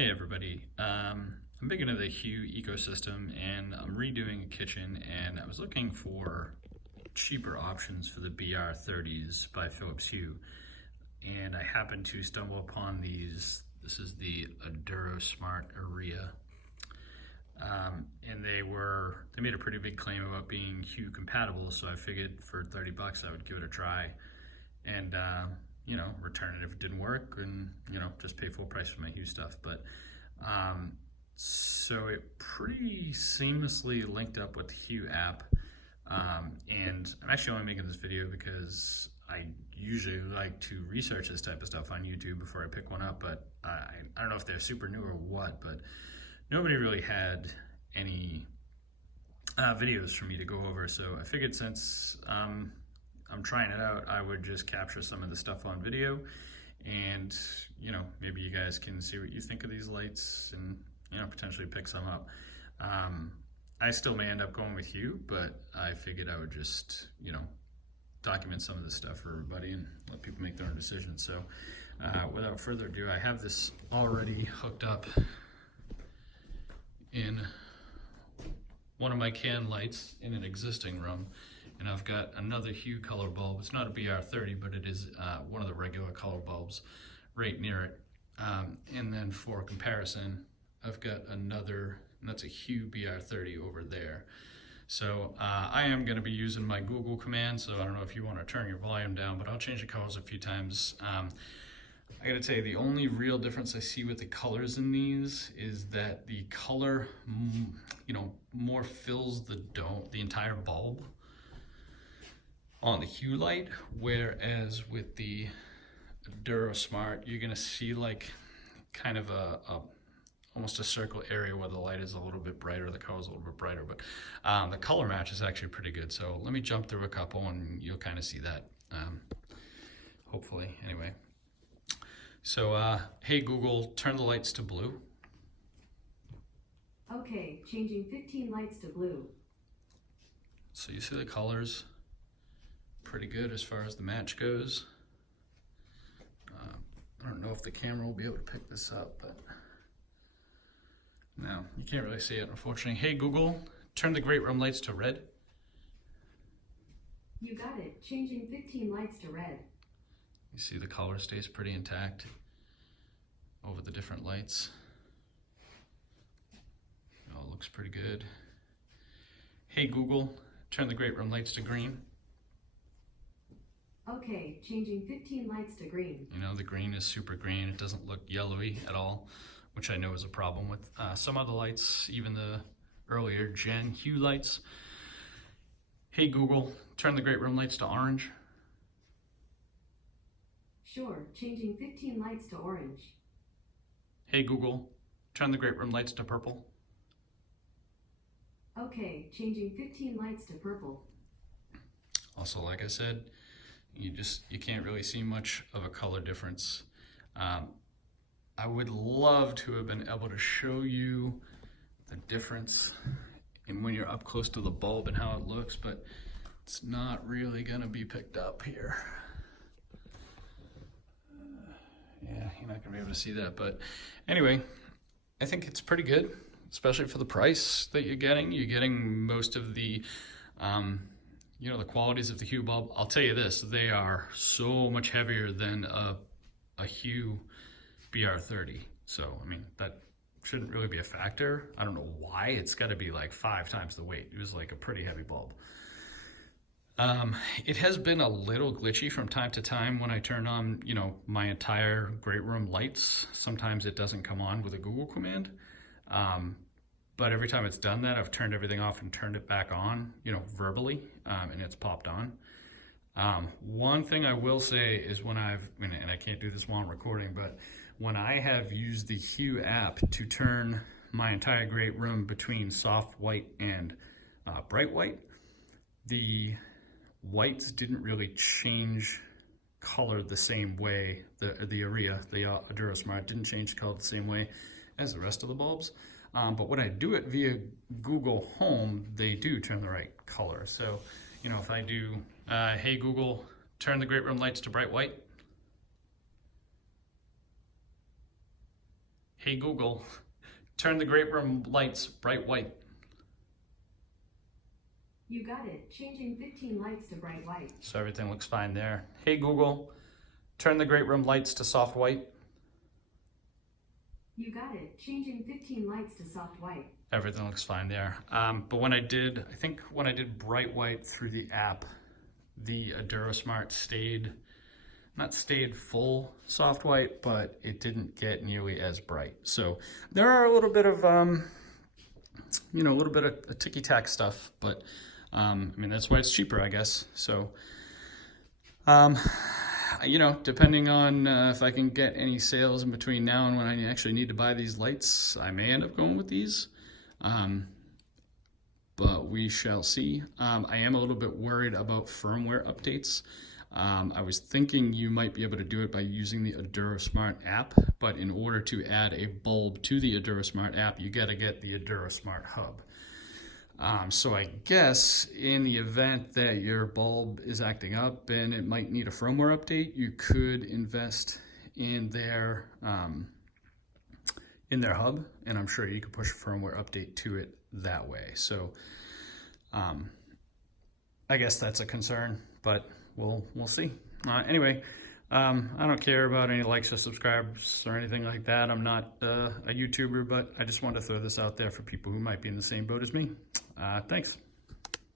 Hey everybody, I'm big into the Hue ecosystem and I'm redoing a kitchen, and I was looking for cheaper options for the BR30s by Philips Hue, and I happened to stumble upon these. This is the Adurosmart Eria, and they made a pretty big claim about being Hue compatible, so I figured for 30 bucks I would give it a try and return it if it didn't work, and just pay full price for my Hue stuff. But so it pretty seamlessly linked up with the Hue app, and I'm actually only making this video because I usually like to research this type of stuff on YouTube before I pick one up, but I don't know if they're super new or what, but nobody really had any videos for me to go over, so I figured since I'm trying it out, I would just capture some of the stuff on video, and maybe you guys can see what you think of these lights and potentially pick some up. I still may end up going with Hue, but I figured I would just document some of this stuff for everybody and let people make their own decisions. So without further ado, I have this already hooked up in one of my can lights in an existing room, and I've got another Hue color bulb. It's not a BR30, but it is one of the regular color bulbs right near it. And then for comparison, I've got another, and that's a Hue BR30 over there. So I am going to be using my Google command, so I don't know if you want to turn your volume down, but I'll change the colors a few times. I gotta tell you, the only real difference I see with the colors in these is that the color, more fills the dome, the entire bulb on the Hue light, whereas with the Adurosmart, you're gonna see like kind of almost a circle area where the light is a little bit brighter, the color's a little bit brighter, but the color match is actually pretty good. So let me jump through a couple and you'll kind of see that, hopefully, anyway. So, hey Google, turn the lights to blue. Okay, changing 15 lights to blue. So you see the colors, pretty good as far as the match goes. I don't know if the camera will be able to pick this up, but no, you can't really see it, unfortunately. Hey Google, turn the great room lights to red. You got it, changing 15 lights to red. You see the color stays pretty intact over the different lights. It all looks pretty good. Hey Google, turn the great room lights to green. Okay, changing 15 lights to green. The green is super green. It doesn't look yellowy at all, which I know is a problem with some other lights, even the earlier gen Hue lights. Hey Google, turn the great room lights to orange. Sure, changing 15 lights to orange. Hey Google, turn the great room lights to purple. Okay, changing 15 lights to purple. Also, like I said, you can't really see much of a color difference. I would love to have been able to show you the difference in when you're up close to the bulb and how it looks, but it's not really gonna be picked up here. Yeah, you're not gonna be able to see that, but anyway, I think it's pretty good, especially for the price that you're getting. You're getting most of the, the qualities of the Hue bulb. I'll tell you this, they are so much heavier than a Hue BR30. So, I mean, that shouldn't really be a factor. I don't know why. It's got to be like 5 times the weight. It was like a pretty heavy bulb. It has been a little glitchy from time to time when I turn on, my entire great room lights. Sometimes it doesn't come on with a Google command. But every time it's done that, I've turned everything off and turned it back on, verbally, and it's popped on. One thing I will say is when and I can't do this while I'm recording, but when I have used the Hue app to turn my entire great room between soft white and bright white, the whites didn't really change color the same way. The Eria, the Adurosmart, didn't change the color the same way as the rest of the bulbs. But when I do it via Google Home, they do turn the right color. So, if I do, hey Google, turn the great room lights to bright white. Hey Google, turn the great room lights bright white. You got it. Changing 15 lights to bright white. So everything looks fine there. Hey Google, turn the great room lights to soft white. You got it. Changing 15 lights to soft white. Everything looks fine there. But when I did bright white through the app, the Adurosmart not stayed full soft white, but it didn't get nearly as bright. So there are a little bit of, a little bit of ticky-tack stuff, but I mean, that's why it's cheaper, I guess. So, depending on if I can get any sales in between now and when I actually need to buy these lights, I may end up going with these. But we shall see. I am a little bit worried about firmware updates. I was thinking you might be able to do it by using the Adurosmart app, but in order to add a bulb to the Adurosmart app, you gotta get the Adurosmart hub. So I guess in the event that your bulb is acting up and it might need a firmware update, you could invest in their hub, and I'm sure you could push a firmware update to it that way. So I guess that's a concern, but we'll see. Anyway, I don't care about any likes or subscribes or anything like that. I'm not a YouTuber, but I just wanted to throw this out there for people who might be in the same boat as me. Thanks.